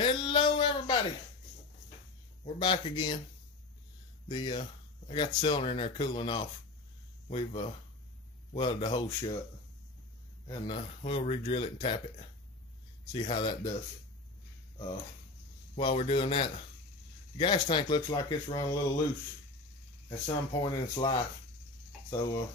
Hello everybody, we're back again. I got the cylinder in there cooling off. We've welded the hole shut, and we'll re-drill it and tap it, see how that does. While we're doing that, the gas tank looks like it's run a little loose at some point in its life, so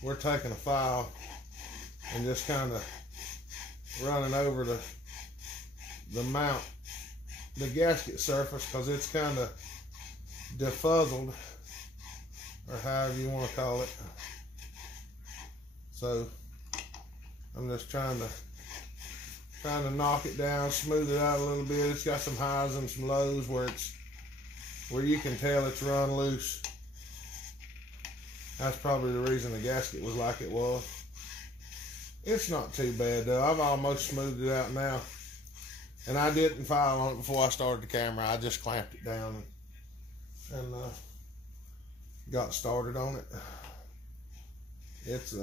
we're taking a file and just kind of running over the mount, the gasket surface, because it's kind of defuzzled, or however you want to call it. So I'm just trying to knock it down, smooth it out a little bit. It's got some highs and some lows where you can tell it's run loose. That's probably the reason the gasket was like it was. It's not too bad though. I've almost smoothed it out now. And I didn't file on it before I started the camera. I just clamped it down and got started on it. It's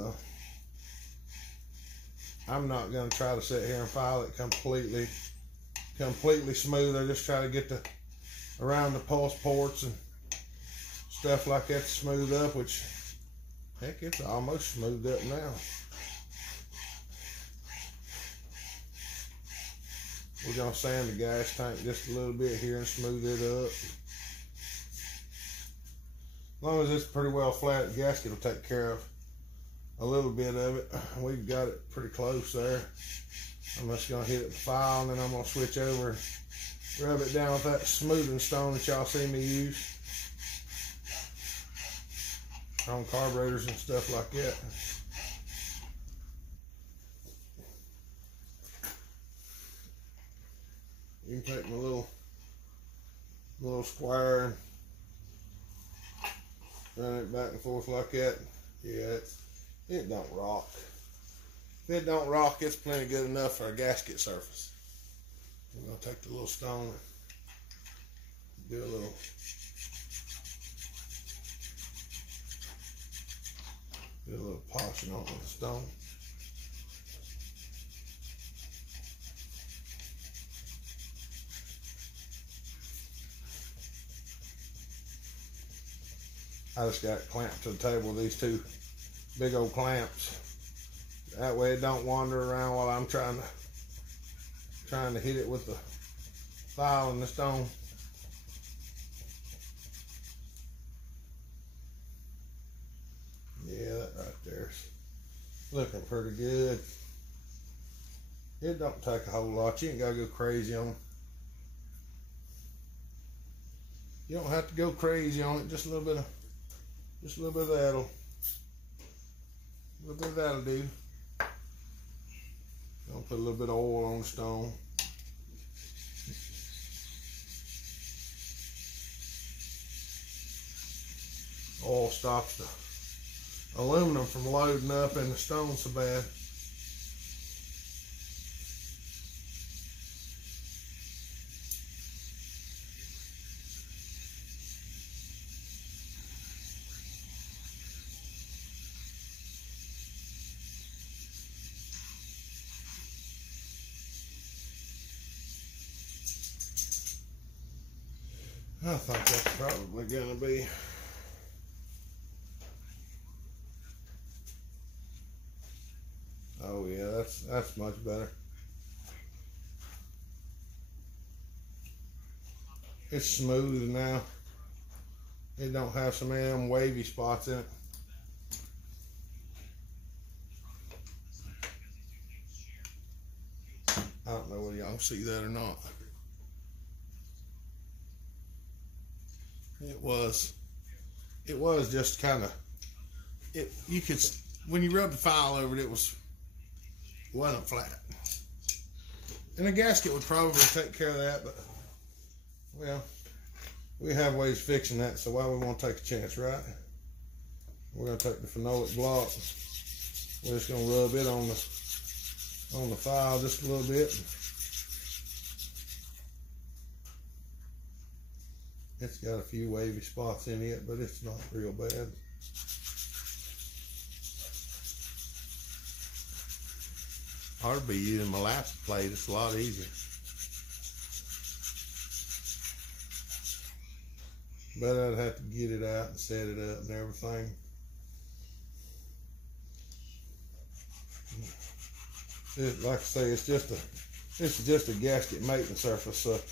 I'm not gonna try to sit here and file it completely smooth. I just try to get around the pulse ports and stuff like that to smooth up, which heck, it's almost smoothed up now. We're gonna sand the gas tank just a little bit here and smooth it up. As long as it's pretty well flat, the gasket will take care of a little bit of it. We've got it pretty close there. I'm just gonna hit it with the file, and then I'm gonna switch over and rub it down with that smoothing stone that y'all see me use on carburetors and stuff like that. You can take my little square and run it back and forth like that. Yeah, it don't rock. If it don't rock, it's plenty good enough for a gasket surface. I'm gonna take the little stone and do a little polishing on the stone. I just got it clamped to the table with these two big old clamps. That way it don't wander around while I'm trying to hit it with the file and the stone. Yeah, that right there's looking pretty good. It don't take a whole lot. You ain't gotta go crazy on it. You don't have to go crazy on it. Just a little bit of that'll do. I'll put a little bit of oil on the stone. Oil stops the aluminum from loading up in the stone so bad. I think that's probably gonna be oh yeah, that's much better. It's smooth now. It don't have some of them wavy spots in it. I don't know whether y'all see that or not. It was just kind of, you could, when you rubbed the file over it, it wasn't flat. And a gasket would probably take care of that, but well, we have ways of fixing that, so why we want to take a chance, right? We're gonna take the phenolic block. We're just gonna rub it on the file just a little bit. It's got a few wavy spots in it, but it's not real bad. I ought to be using my lapis plate. It's a lot easier. But I'd have to get it out and set it up and everything. Like I say, this is just a gasket mating surface, so as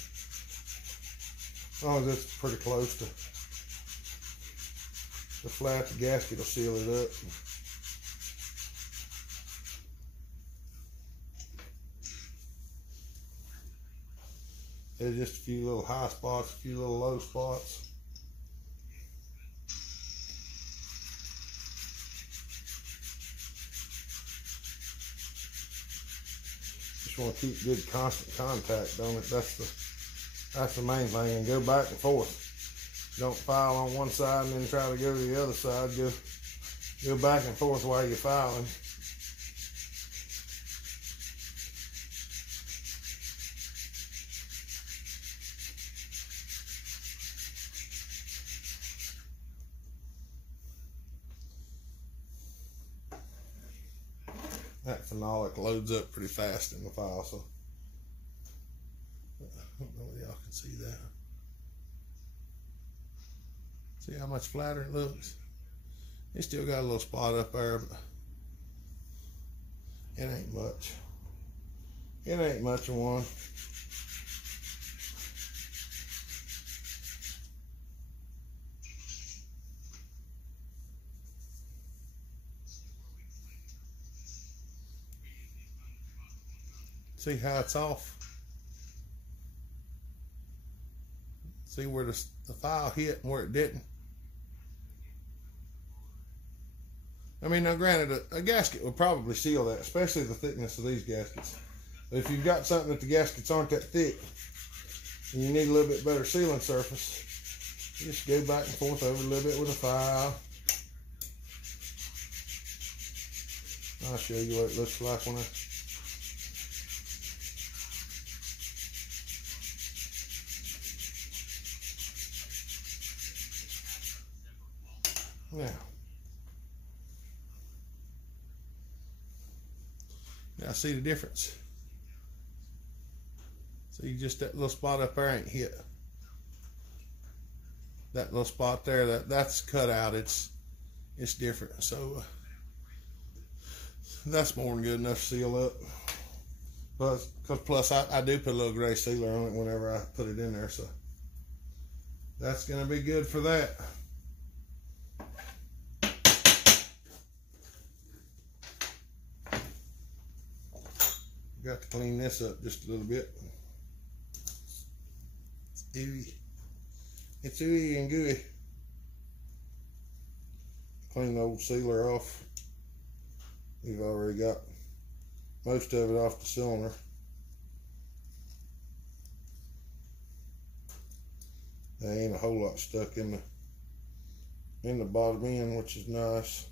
long as it's pretty close to the flat, the gasket will seal it up. There's just a few little high spots, a few little low spots. Just want to keep good constant contact on it. That's the main thing, and go back and forth. Don't file on one side and then try to go to the other side. Go back and forth while you're filing. That phenolic loads up pretty fast in the file, so I don't know if y'all can see that. See how much flatter it looks? It still got a little spot up there, but it ain't much. It ain't much of one. See how it's off? See where the file hit and where it didn't? I mean, now granted, a gasket would probably seal that, especially the thickness of these gaskets. But if you've got something that the gaskets aren't that thick, and you need a little bit better sealing surface, you just go back and forth over a little bit with a file. I'll show you what it looks like when I... Now see the difference. See, just that little spot up there ain't hit. That little spot there, that's cut out. It's different. So that's more than good enough to seal up. Plus I do put a little gray sealer on it whenever I put it in there, so that's gonna be good for that. Got to clean this up just a little bit. It's ooey. It's ooey and gooey. Clean the old sealer off. We've already got most of it off the cylinder. There ain't a whole lot stuck in the bottom end, which is nice.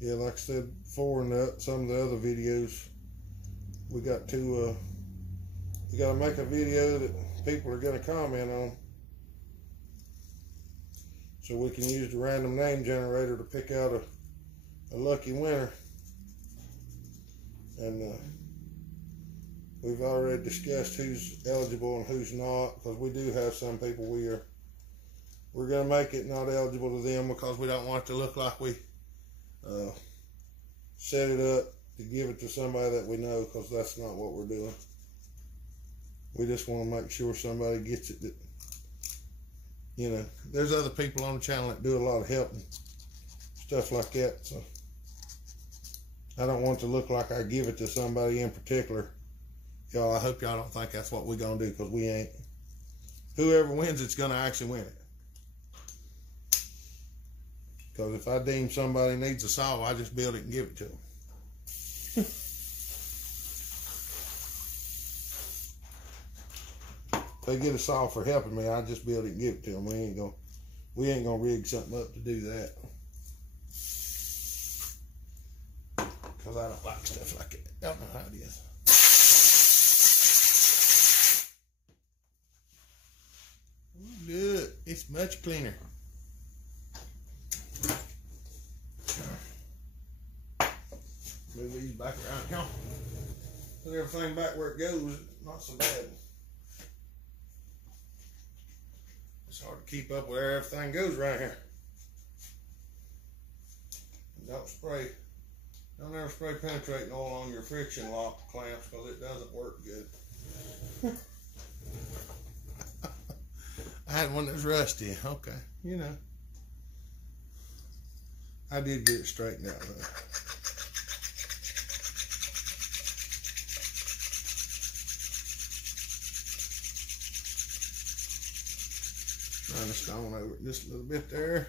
Yeah, like I said before in some of the other videos, we got to make a video that people are going to comment on, so we can use the random name generator to pick out a lucky winner. And we've already discussed who's eligible and who's not, because we do have some people we're going to make it not eligible to them because we don't want it to look like we set it up to give it to somebody that we know, because that's not what we're doing. We just want to make sure somebody gets it. That, you know, there's other people on the channel that do a lot of helping, stuff like that, so I don't want it to look like I give it to somebody in particular. Y'all, I hope y'all don't think that's what we're going to do, because we ain't. Whoever wins it's going to actually win it. Because if I deem somebody needs a saw, I just build it and give it to them. If they get a saw for helping me, I just build it and give it to them. We ain't gonna rig something up to do that. Because I don't like stuff like it. I don't know how it is. Good. It's much cleaner. these back around here. Put everything back where it goes, not so bad. It's hard to keep up where everything goes right here. Don't ever spray penetrating oil on your friction lock clamps because it doesn't work good. I had one that was rusty. Okay, you know. I did get it straightened out though. Run the stone over it just a little bit there.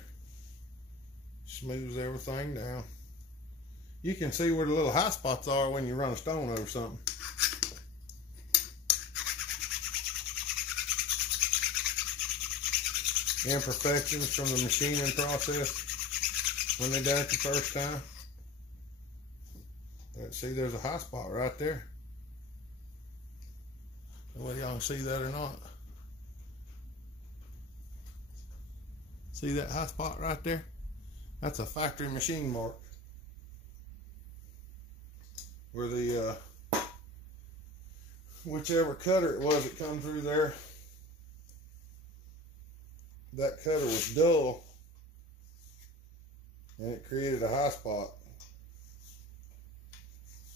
Smooths everything down. You can see where the little hot spots are when you run a stone over something. Imperfections from the machining process when they done it the first time. Let's see, there's a hot spot right there. Whether y'all can see that or not. See that hot spot right there? That's a factory machine mark. Where the whichever cutter it was that come through there, that cutter was dull and it created a high spot,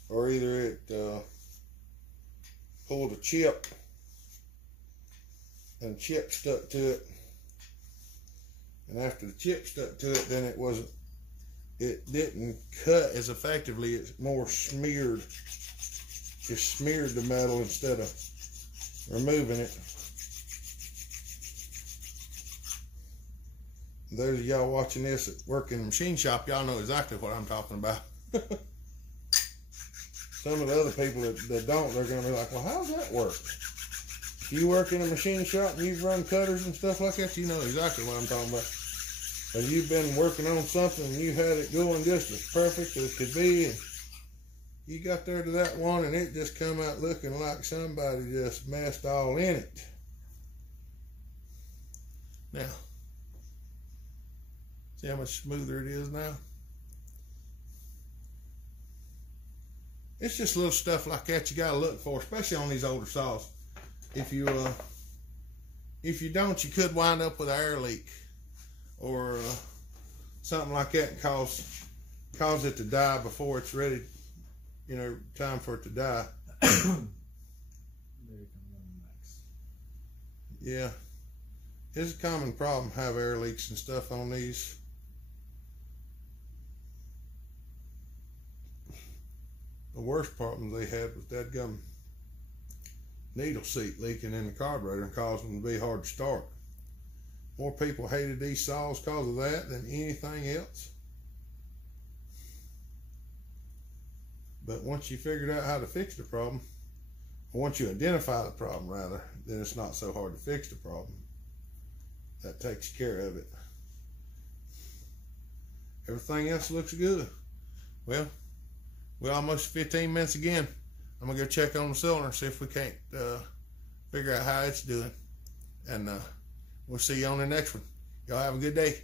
or either it pulled a chip and the chip stuck to it, and after the chip stuck to it, then it didn't cut as effectively. It's more smeared. Just smeared the metal instead of removing it. Those of y'all watching this at work in the machine shop, y'all know exactly what I'm talking about. Some of the other people that don't, they're going to be like, well, how does that work? If you work in a machine shop and you've run cutters and stuff like that, you know exactly what I'm talking about. Because you've been working on something and you had it going just as perfect as could be, and you got there to that one and it just come out looking like somebody just messed all in it. Now, see how much smoother it is now? It's just little stuff like that you gotta look for, especially on these older saws. If you don't, you could wind up with an air leak or something like that and cause it to die before it's ready, you know, time for it to die. Yeah, it's a common problem, have air leaks and stuff on these. The worst problem they had was that gum needle seat leaking in the carburetor and causing them to be hard to start. More people hated these saws because of that than anything else. But once you figured out how to fix the problem, or once you identify the problem rather, then it's not so hard to fix the problem. That takes care of it. Everything else looks good. Well, we're almost 15 minutes again. I'm gonna go check on the cylinder and see if we can't figure out how it's doing. And we'll see you on the next one. Y'all have a good day.